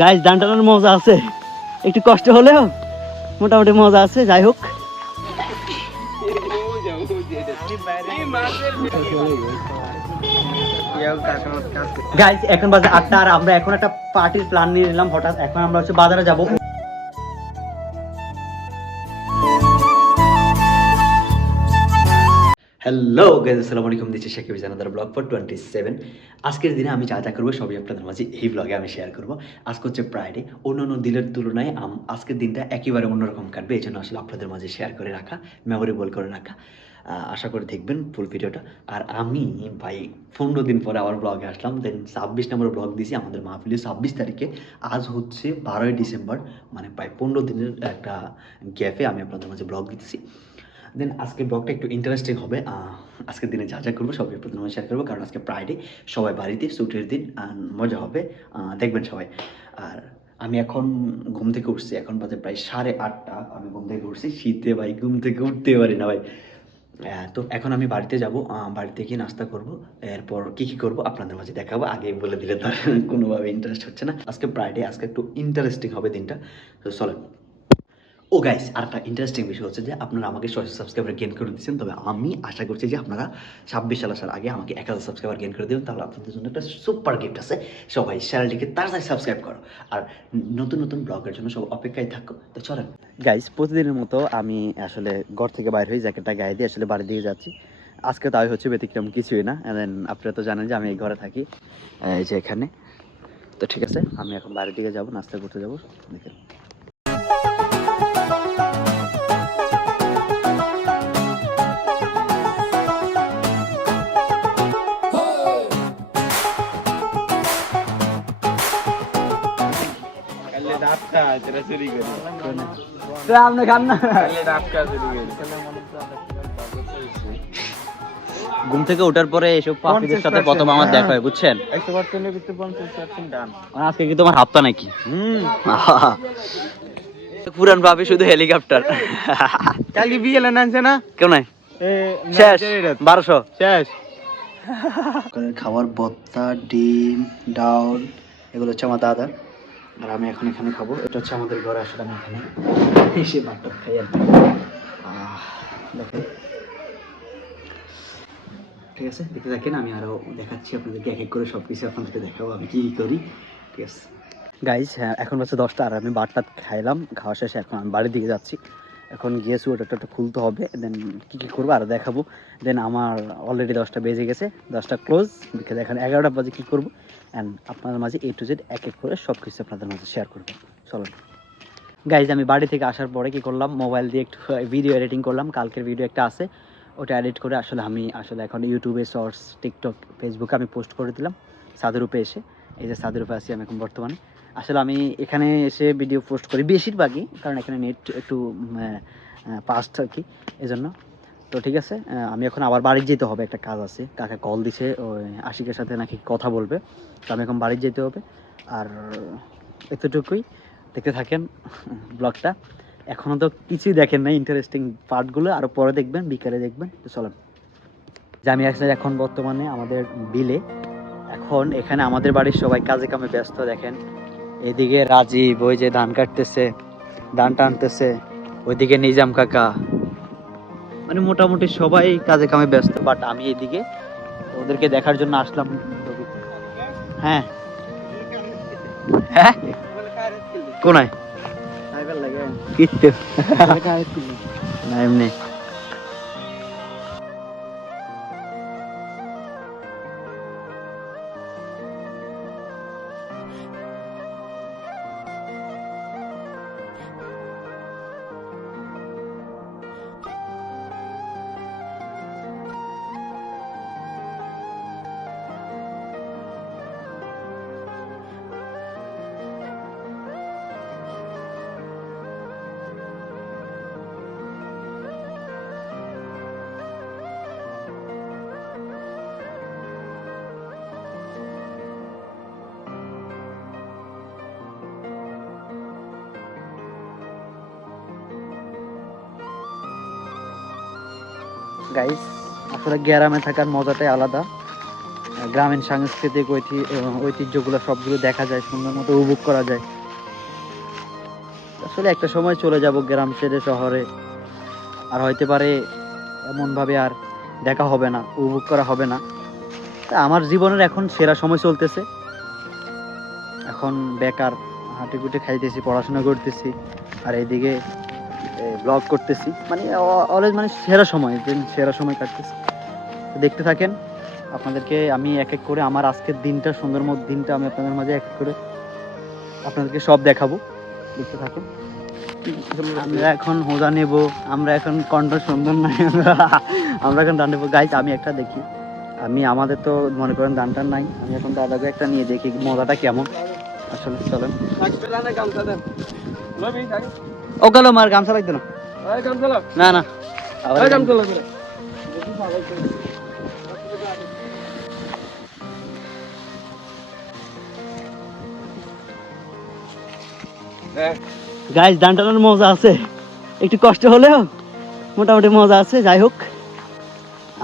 Guys দান টানার মজা আছে, একটু কষ্ট হলেও মোটামুটি মজা আছে। যাই হোক গাইস এখন বাজে 8টা আর আমরা এখন একটা পার্টির প্ল্যান নিয়ে নিলাম হঠাৎ। এখন আমরা হচ্ছে বাজারে যাব। হ্যালো গাইস, আসসালামু আলাইকুম। দিচ্ছি শাকিব জানাদার ব্লগ ফর 27। আজকের দিনে আমি যা যা করবো সবই আপনাদের মাঝে এই ব্লগে আমি শেয়ার করবো। আজকে হচ্ছে ফ্রাইডে, অন্যান্য দিনের তুলনায় আজকের দিনটা একেবারে অন্যরকম কাটবে, এই জন্য আসলে আপনাদের মাঝে শেয়ার করে রাখা, মেমোরেবল করে রাখা। আশা করে দেখবেন ফুল ভিডিওটা। আর আমি ভাই 15 দিন পরে আবার ব্লগে আসলাম। দেন 26 নম্বর ব্লগ দিয়েছি আমাদের মাহফিলে 26 তারিখে। আজ হচ্ছে 12ই ডিসেম্বর, মানে প্রায় 15 দিনের একটা গ্যাপে আমি আপনাদের মাঝে ব্লগ দিতেছি। দেন আজকের ব্লগটা একটু ইন্টারেস্টিং হবে। আজকের দিনে যা যা করবো সবই আপনাদের মাঝে শেয়ার করবো, কারণ আজকে ফ্রাইডে, সবাই বাড়িতে, ছুটির দিন, মজা হবে, দেখবেন সবাই। আর আমি এখন ঘুম থেকে উঠছি, এখন বাজে প্রায় 8:30। আমি ঘুম থেকে উঠছি শীতে, ভাই ঘুম থেকে উঠতে পারি না ভাই। তো এখন আমি বাড়িতে যাব, বাড়িতে গিয়ে নাস্তা করব, এরপর কী কী করবো আপনাদের মাঝে দেখাবো। আগে বলে দিলে তার কোনোভাবে ইন্টারেস্ট হচ্ছে না। আজকে ফ্রাইডে, আজকে একটু ইন্টারেস্টিং হবে দিনটা। তো চলেন। ও গাইস, আর একটা ইন্টারেস্টিং বিষয় হচ্ছে যে আপনারা আমাকে 600 সাবস্ক্রাইবার গেন করে দিচ্ছেন, তবে আমি আশা করছি যে আপনারা 26 সাল আসার আগে আমাকে 1000 সাবস্ক্রাইবার গেন করে দেবেন। তাহলে আপনাদের জন্য একটা সুপার গিফট আছে। সবাই চ্যানেলটিকে তাড়াতাড়ি সাবস্ক্রাইব করো, আর নতুন নতুন ব্লগের জন্য সব অপেক্ষায় থাকো। তো চলেন গাইস, প্রতিদিনের মতো আমি আসলে ঘর থেকে বাইর হয়ে জ্যাকেটটা গায়ে দিয়ে আসলে বাড়ির দিকে যাচ্ছি। আজকে তাই হচ্ছে ব্যতিক্রম কিছুই না। দেন আপনারা তো জানেন যে আমি এই ঘরে থাকি, এই যে এখানে। তো ঠিক আছে, আমি এখন বাড়ির দিকে যাবো, নাস্তা করতে যাবো। দেখেন আপনি খান না। ঘুম থেকে ওঠার পরে এসব পাখিদের সাথে প্রথম আমার দেখা হয়, বুঝছেন? 100% ডান। আজকে কি তোমার হাপ্তা নাকি? পুরান ভাবি শুধু হেলিকপ্টার। কালকে বিকেলে নামছে না কেউ নাই, শেষ 1200 শেষ। খাবার ভর্তা, ডিম, ডাউল, এগুলো হচ্ছে আমার দাদা, আর আমি এখন এখানে খাবো। এটা হচ্ছে আমাদের ঘরে, আসলে আমি এখানে এসে ভাতটা খাই আর কি। দেখেন, ঠিক আছে, দেখতে থাকেন। আমি আরও দেখাচ্ছি আপনাদেরকে, এক এক করে সব কিছু আপনাদেরকে দেখাবো আমি কী করি। ঠিক আছে গাইজ, হ্যাঁ এখন হচ্ছে 10টা আর আমি ভাতটা খাইলাম। খাওয়া শেষে এখন আমি বাড়ির দিকে যাচ্ছি। এখন গিয়ে সোয়েটারটা খুলতে হবে, দেন কী কী করবো আরও দেখাবো। দেন আমার অলরেডি 10টা বেজে গেছে, 10টা ক্লোজ, বিকেলে এখন 11টা বাজে কী করবো, অ্যান্ড আপনাদের মাঝে A to Z এক এক করে সব কিছু আপনাদের মাঝে শেয়ার করবো। চলো গাইজ, আমি বাড়ি থেকে আসার পরে কী করলাম, মোবাইল দিয়ে একটু ভিডিও এডিটিং করলাম। কালকের ভিডিও একটা আছে, ওটা এডিট করে আমি এখন ইউটিউবে, শর্টস, টিকটক, ফেসবুকে আমি পোস্ট করে দিলাম। ছাদের উপরে এসে, এই যে ছাদের উপরে আছি আমি এখন বর্তমানে। আসলে আমি এখানে এসে ভিডিও পোস্ট করি বেশিরভাগই, কারণ এখানে নেট একটু ফাস্ট আর কি, এই জন্য। তো ঠিক আছে, আমি এখন আবার বাড়ি যেতে হবে, একটা কাজ আছে। কাকা কল দিছে, ওই আশিকের সাথে নাকি কথা বলবে, তো আমি এখন বাড়ি যেতে হবে। আর এতটুকুই, দেখতে থাকেন ব্লগটা। এখনও তো কিছুই দেখেন না, ইন্টারেস্টিং পার্টগুলো আরও পরে দেখবেন, বিকালে দেখবেন। তো চলেন, যে আমি আসলে এখন বর্তমানে আমাদের বিলে। এখন এখানে আমাদের বাড়ির সবাই কাজে কামে ব্যস্ত। দেখেন এদিকে রাজীব, ওই যে ধান কাটতেছে, ধান টানতেছে, ওইদিকে নিজাম কাকা, মানে মোটামুটি সবাই কাজে কামে ব্যস্ত। বাট আমি এদিকে ওদেরকে দেখার জন্য আসলাম। হ্যাঁ হ্যাঁ, কোনায় কিচ্ছু না, এমনি। গাইস, আসলে গ্রামে থাকার মজাটাই আলাদা। গ্রামীণ সাংস্কৃতিক ঐতিহ্যগুলো সবগুলো দেখা যায়, সুন্দর মতো উপভোগ করা যায়। আসলে একটা সময় চলে যাব গ্রাম ছেড়ে শহরে, আর হইতে পারে এমনভাবে আর দেখা হবে না, উপভোগ করা হবে না। তা আমার জীবনের এখন সেরা সময় চলতেছে। এখন বেকার হাঁটে কুটে খাইতেছি, পড়াশোনা করতেছি, আর এইদিকে ব্লগ করতেছি, মানে অলওয়েজ মানে সেরা সময় কাটতেছি। তো দেখতে থাকেন, আপনাদেরকে আমি এক এক করে আমার আজকের দিনটা, সুন্দর মতো দিনটা আমি আপনাদের মাঝে এক এক করে আপনাদেরকে সব দেখাবো। দেখতে থাকেন। আমরা এখন হোজা নেব, আমরা এখন কণ্ঠ সুন্দর নাই, আমরা এখন দান নেবো। গাইজ আমি একটা দেখি, আমাদের তো মনে করেন দানটার নাই, আমি এখন দাদাকে একটা নিয়ে দেখি মজাটা কেমন আসলে। চলেন। ও গেল মার গামছা লাগবে না, না না গাইজ দান টানার মজা আছে, একটু কষ্ট হলেও মোটামুটি মজা আছে। যাই হোক,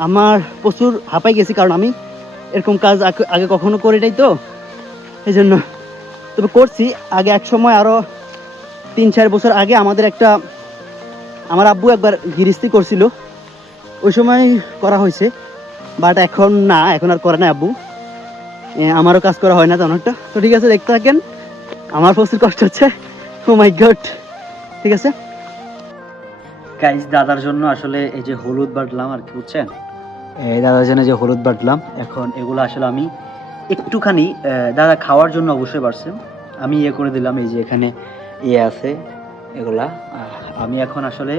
আমার প্রচুর হাঁপাই গেছি, কারণ আমি এরকম কাজ আগে কখনো করি নাই, তো এই জন্য। তবে করছি আগে এক সময়, আরো 3-4 বছর আগে আমার আব্বু একবার গিরিস্তি করছিল, ওই সময় করা হয়েছে। বাট এখন না, এখন আর করে না আব্বু, আমারও কাজ করা হয় না তেমন একটা। তো ঠিক আছে, দেখতে থাকেন, আমার প্রচুর কষ্ট হচ্ছে। ও মাই গড। ঠিক আছে গাইস, দাদার জন্য আসলে এই যে হলুদ বাটলাম আর কি, বুঝছেন, এই দাদার জন্য যে হলুদ বাটলাম, এখন এগুলো আসলে আমি একটুখানি দাদা খাওয়ার জন্য অবশ্যই বাড়ছে, আমি ইয়ে করে দিলাম। এই যে এখানে ইয়ে আছে এগুলা, আমি এখন আসলে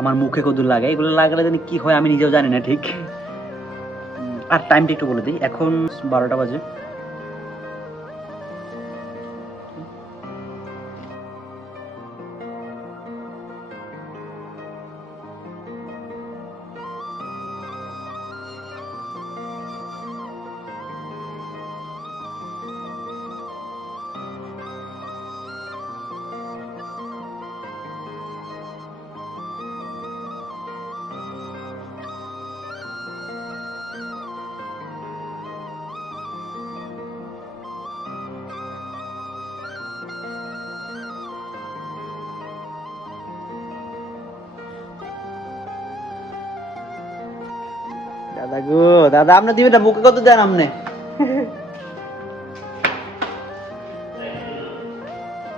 আমার মুখে কদুর লাগাই, এগুলো লাগালে জানি কি হয় আমি নিজেও জানি না ঠিক। আর টাইমটা একটু বলে দিই, এখন 12টা বাজে। দাদা গো, দাদা আপনি দিবেন না, মুখে কত দেন আপনি?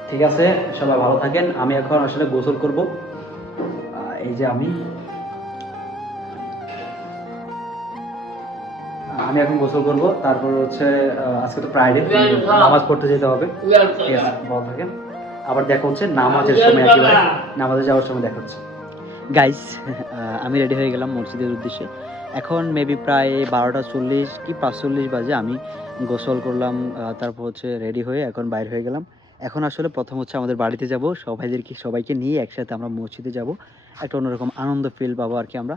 ঠিক আছে, সবাই ভালো থাকেন। আমি এখন আসলে গোসল করব। এই যে আমি এখন গোসল করব, তারপর হচ্ছে আজকে তো ফ্রাইডে, নামাজ পড়তে যেতে হবে। ঠিক আছে, ভালো থাকেন, আবার দেখা হচ্ছে নামাজের সময়, একেবারে নামাজে যাওয়ার সময় দেখা হচ্ছে। গাইস, আমি রেডি হয়ে গেলাম মসজিদের উদ্দেশ্যে। এখন মেবি প্রায় 12টা 40 কি 5:40 বাজে। আমি গোসল করলাম, তারপর হচ্ছে রেডি হয়ে এখন বাইর হয়ে গেলাম। এখন আসলে প্রথম হচ্ছে আমাদের বাড়িতে যাব, সবাইকে নিয়ে একসাথে আমরা মসজিদে যাব, একটা অন্যরকম আনন্দ ফিল পাবো আর কি আমরা।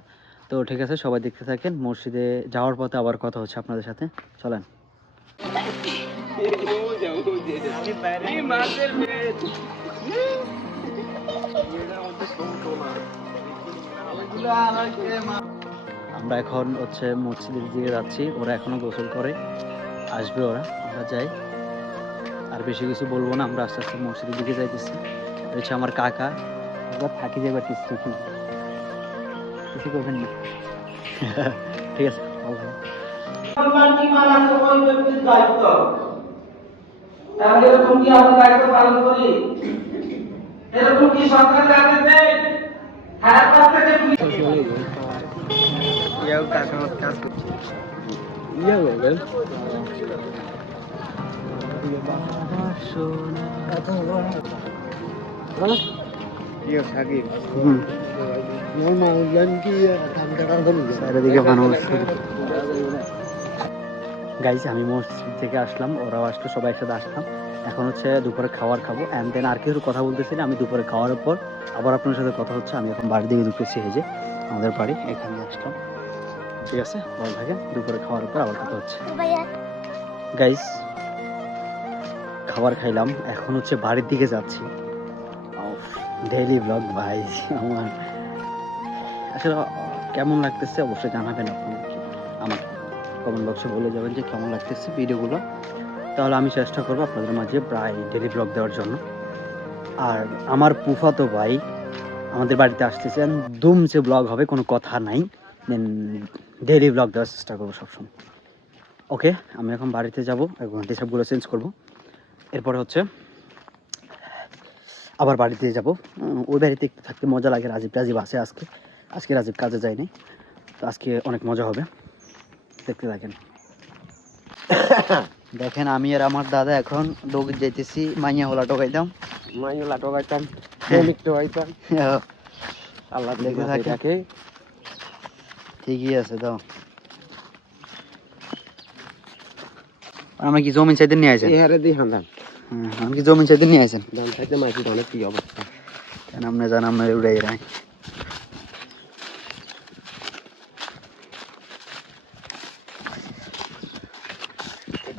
তো ঠিক আছে, সবাই দেখতে থাকেন। মসজিদে যাওয়ার পথে আবার কথা হচ্ছে আপনাদের সাথে, চলেন। আমরা এখন হচ্ছে মসজিদের দিকে যাচ্ছি, ওরা এখনো গোসল করে, আসবে ওরা, আমরা যাই। আর বেশি কিছু বলবো না, আমরা আস্তে আস্তে মসজিদের দিকে যাইতেছি। হচ্ছে আমার কাকা, একবার থাকি যাবার কিছু করবেন না। ঠিক আছে, এরকম কি আমরা দায়িত্ব পালন করি? এরকম কি সরকার কাজ করছে? গাইস, আমি মসজিদ থেকে আসলাম, ওরাও আসলো, সবাই একসাথে আসলাম। এখন হচ্ছে দুপুরে খাবার খাবো, অ্যান্ড দেন আর কিছু কথা বলতেছি না। আমি দুপুরে খাওয়ার পর আবার আপনার সাথে কথা হচ্ছে। আমি এখন বাড়ির দিকে ঢুকেছি, এই যে আমাদের বাড়ি, এখানে আসলাম। ঠিক আছে, ভালো থাকেন, দুপুরে খাওয়ার পর আবার কথা হচ্ছে। গাইস, খাবার খাইলাম, এখন হচ্ছে বাড়ির দিকে যাচ্ছি। ডেইলি ব্লগ ভাই, আমার আসলে কেমন লাগতেছে অবশ্যই জানাবেন আপনাদেরকে। আমার কমেন্ট বক্সে বলে যাবেন যে কেমন লাগতেছে ভিডিওগুলো। তাহলে আমি চেষ্টা করবো আপনাদের মাঝে প্রায় ডেলি ব্লগ দেওয়ার জন্য। আর আমার ফুফাতো ভাই আমাদের বাড়িতে আসতেছেন, দুমছে ব্লগ হবে, কোনো কথা নাই। দেন ডেইলি ব্লগ দেওয়ার চেষ্টা করবো সবসময়। ওকে, আমি এখন বাড়িতে যাবো, এখন হিসাবগুলো চেঞ্জ করবো। এরপরে হচ্ছে আবার বাড়িতে যাব। ওই বাড়িতে একটু থাকতে মজা লাগে। রাজীব আছে আজকে রাজীব কাজে যায়নি, তো আজকে অনেক মজা হবে, দেখতে থাকেন। দেখেন আমি আর আমার দাদা এখন ডোকে যাইতেছি মাইয়া হলা টোকাইতাম। আল্লাহ দেখতে থাকে, ঠিকই আছে। তো আমরা কি জমিন চাইতে নিয়ে আসেন? আমি কি জমিন চাইতে নিয়ে আসেন? কি অবস্থা কেন আপনি জান আপনার উড়াই রায়।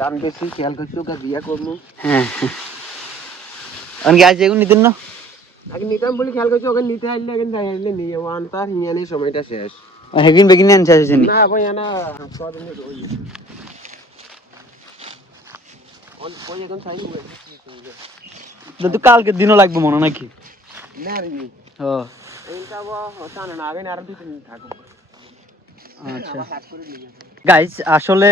দাম বেশি খেয়াল করছো বিয়া করবো। হ্যাঁ, আজ এগুলো নিতেন না? আগে নিতাম বলে খেয়াল করছো, ওকে নিতে আসলে কিন্তু নিয়ে ওয়ান তার হিয়ানি সময়টা শেষ। হেগিন বেগিন আনছে আসেন না ভাই না কদিন ওই ওই এখন সাইন হয়ে তো কালকে দিনও লাগবে মনে নাকি? না রে ও এইটা হতা না আগে আর দুই দিন থাকো। আচ্ছা গাইস, আসলে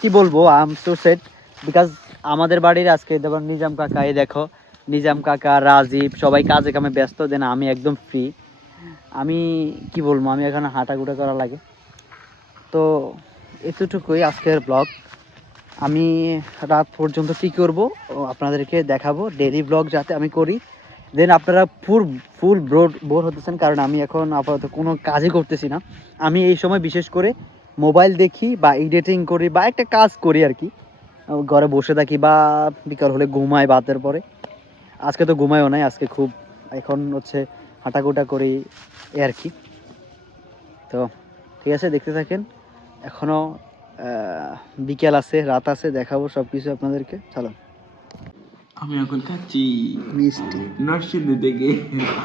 কি বলবো, I am so sad because আমাদের বাড়ির আজকে দেখুন নিজাম কাকা, এই দেখো নিজাম কাকা, রাজীব সবাই কাজে কামে ব্যস্ত, দেন আমি একদম ফ্রি। আমি কি বলবো, আমি এখানে হাঁটাগুটা করা লাগে। তো এতটুকুই আজকের ব্লগ। আমি রাত পর্যন্ত কী করবো আপনাদেরকে দেখাবো, ডেইলি ব্লগ যাতে আমি করি। দেন আপনারা ফুল বোর হতেছেন, কারণ আমি এখন আপাতত কোনো কাজই করতেছি না। আমি এই সময় বিশেষ করে মোবাইল দেখি বা এডিটিং করি বা একটা কাজ করি আর কি, ঘরে বসে থাকি বা বিকাল হলে ঘুমাই বাতের পরে। আজকে তো ঘুমাইও নাই, আজকে খুব এখন হচ্ছে হাঁটাগুটা করি এ আর কি। তো ঠিক আছে, দেখতে থাকেন। এখনও বিকেল আছে, রাত আছে, দেখাবো সব কিছু আপনাদেরকে। চলো। আমি এখন খাচ্ছি মিষ্টি। নরসিংদী থেকে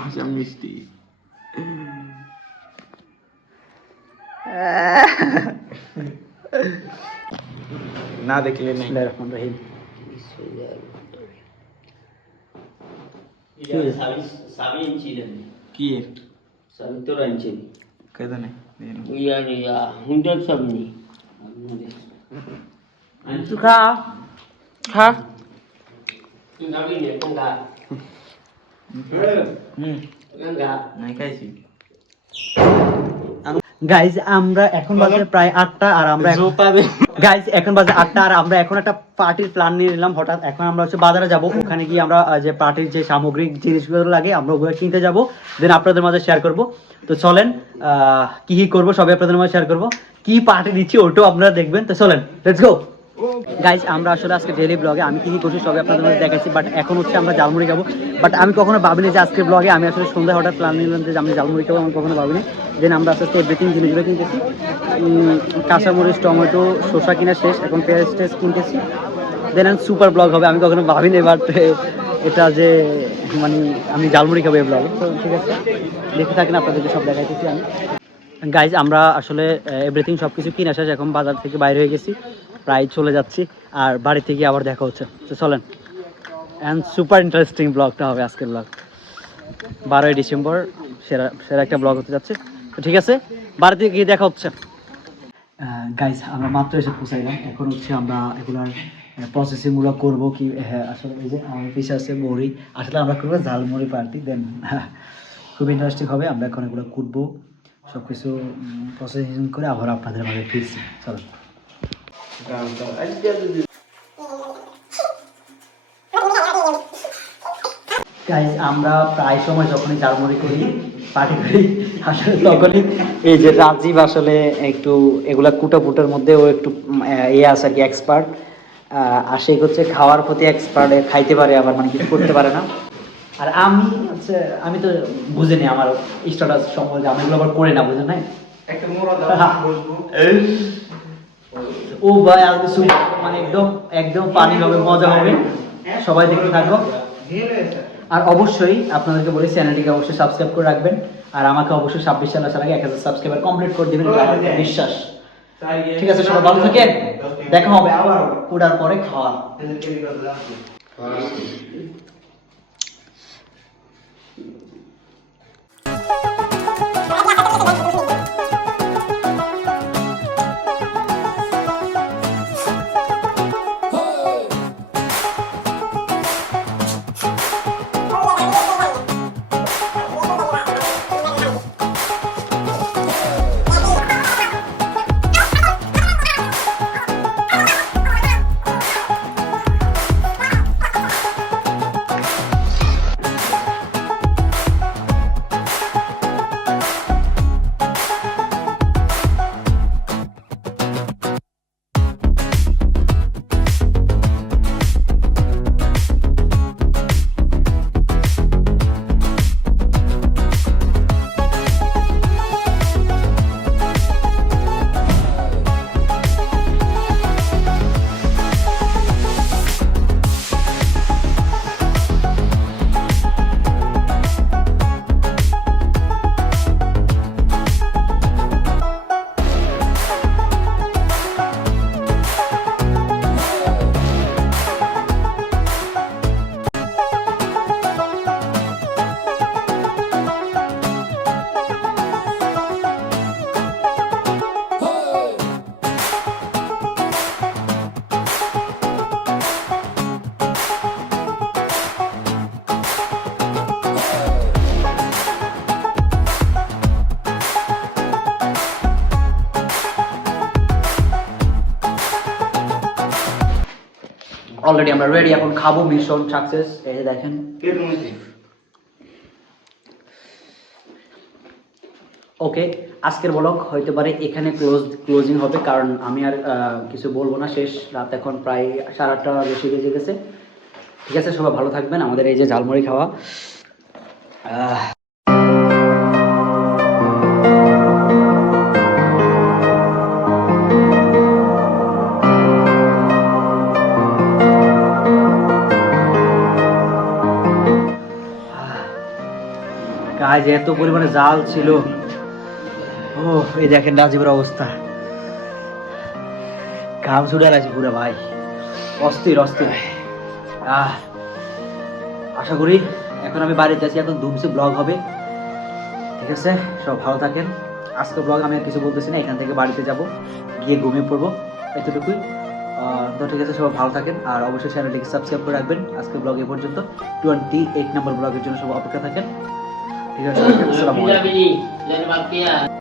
আসা মিষ্টি। না দেখলে নেই। রহমান রহিম। কি Santoranci. কেদা নেই Iya iya, hundred sabni. Antu ka? Ka? Tapi ni enggak. Enggak. নাই খাইছি। গাইজ আমরা এখন বাজে প্রায় 8টা, আর আমরা গাইজ এখন বাজে 8টা, আর আমরা এখন একটা পার্টির প্ল্যান নিয়ে নিলাম হঠাৎ। এখন আমরা হচ্ছে বাজারে যাব, ওখানে গিয়ে আমরা যে পার্টির যে সামগ্রিক জিনিসগুলো লাগে আমরা ওগুলো কিনতে যাব, দেন আপনাদের মাঝে শেয়ার করব। তো চলেন কি কি করবো সবই আপনাদের মাঝে শেয়ার করব, কি পার্টি দিচ্ছি ওটাও আপনারা দেখবেন। তো চলেন, লেটস গো গাইজ। আমরা আসলে আজকে ডেইলি ব্লগে আমি কি কি করছি সবই আপনাদের মধ্যে দেখাচ্ছি, বাট এখন হচ্ছে আমরা ঝালমুড়ি খাবো। বাট আমি কখনো ভাবিনি যে আজকের ব্লগে আমি আসলে সন্ধ্যায় হঠাৎ প্ল্যান নিলাম যে আমি ঝালমুড়ি খাবো, আমি কখনো ভাবিনি। দেন আমরা আস্তে আস্তে এভরিথিং জিনিসগুলো কিনতেছি, কাঁচামরিচ, টমেটো, শসা কিনা শেষ, এখন পেঁয়াজ টেস্ট কিনতেছি। দেন সুপার ব্লগ হবে, আমি কখনো ভাবিনি, বাট এটা যে মানে আমি ঝালমুড়ি খাবো এই ব্লগে। তো ঠিক আছে, দেখতে থাকেন, আপনাদেরকে সব দেখাইতেছি আমি। গাইজ আমরা আসলে এভরিথিং সব কিছু কিনে শেষ, এখন বাজার থেকে বাইরে হয়ে গেছি, প্রায় চলে যাচ্ছি, আর বাড়ি থেকে আবার দেখা হচ্ছে। তো চলেন, অ্যান্ড সুপার ইন্টারেস্টিং ব্লগটা হবে আজকের ব্লগ। 12ই ডিসেম্বর সেরা একটা ব্লগ হতে যাচ্ছে। তো ঠিক আছে, বাড়িতে গিয়ে দেখা হচ্ছে। গাইজ আমরা মাত্র এসে পৌঁছাইলাম, এখন হচ্ছে আমরা এগুলার প্রসেসিংগুলো করবো কি। হ্যাঁ, আসলে এই যে আমার পিছিয়ে আছে বড়ি, আসলে আমরা করবো ঝালমুড়ি পার্টি। দেন খুব ইন্টারেস্টিং হবে। আমরা এখন এগুলো কুটবো, সব কিছু প্রসেসিং করে আবার আপনাদের মাঝে ফিরছি। চলো গাইজ, আমরা প্রায় সময় যখনই ঝালমুড়ি করি পার্টি করি আসলে তখনই এই যে রাজীব আসলে একটু এগুলা কুটাপুটার মধ্যে ও একটু ইয়ে আছে আর কি, এক্সপার্ট। আর সে হচ্ছে খাওয়ার প্রতি এক্সপার্ট, খাইতে পারে আবার মানে কিছু করতে পারে না। আর আমি হচ্ছে আমি তো বুঝিনি আমার স্ট্যাটাস সম্বন্ধে, আমি এগুলো আবার করে না, বুঝেন নাই। ও ভাই আর কিছু মানে একদম একদম পানি হবে, মজা হবে, সবাই দেখতে থাকো। আর অবশ্যই আপনাদেরকে বলি চ্যানেলটিকে অবশ্যই সাবস্ক্রাইব করে রাখবেন, আর আমাকে অবশ্যই 26 সাল আসার আগে 1000 সাবস্ক্রাইবার কমপ্লিট করে দেবেন, বিশ্বাস। ঠিক আছে, সবাই ভালো থাকেন, দেখা হবে আবার উড়ার পরে খাওয়া। অলরেডি আমরা রেডি, এখন খাবো, মিশন সাকসেস। এই যে দেখেন, ওকে আজকের ব্লগ হইতে পারে এখানে ক্লোজিং হবে, কারণ আমি আর কিছু বলবো না, শেষ রাত এখন প্রায় 8:30 বেশি বেজে গেছে। ঠিক আছে, সবাই ভালো থাকবেন। আমাদের এই যে ঝালমুড়ি খাওয়া, গায়ে এত পরিমাণে জাল ছিল। ও এই দেখেন রাজীবের অবস্থা, ঘাম ছুটে আছে পুরো ভাই, অস্থির অস্থির। আশা করি এখন আমি বাড়িতে আছি, এখন ধুমসে ব্লগ হবে। ঠিক আছে, সব ভালো থাকেন। আজকে ব্লগ আমি আর কিছু বলতেছি না, এখান থেকে বাড়িতে যাব, গিয়ে ঘুমিয়ে পড়বো, এতটুকুই। তো ঠিক আছে, সবাই ভালো থাকেন, আর অবশ্যই চ্যানেলটিকে সাবস্ক্রাইব করে রাখবেন। আজকে ব্লগ এ পর্যন্ত, 28 নম্বর ব্লগের জন্য সবাই অপেক্ষা থাকেন। ঠিক আছে, আসসালামু আলাইকুম।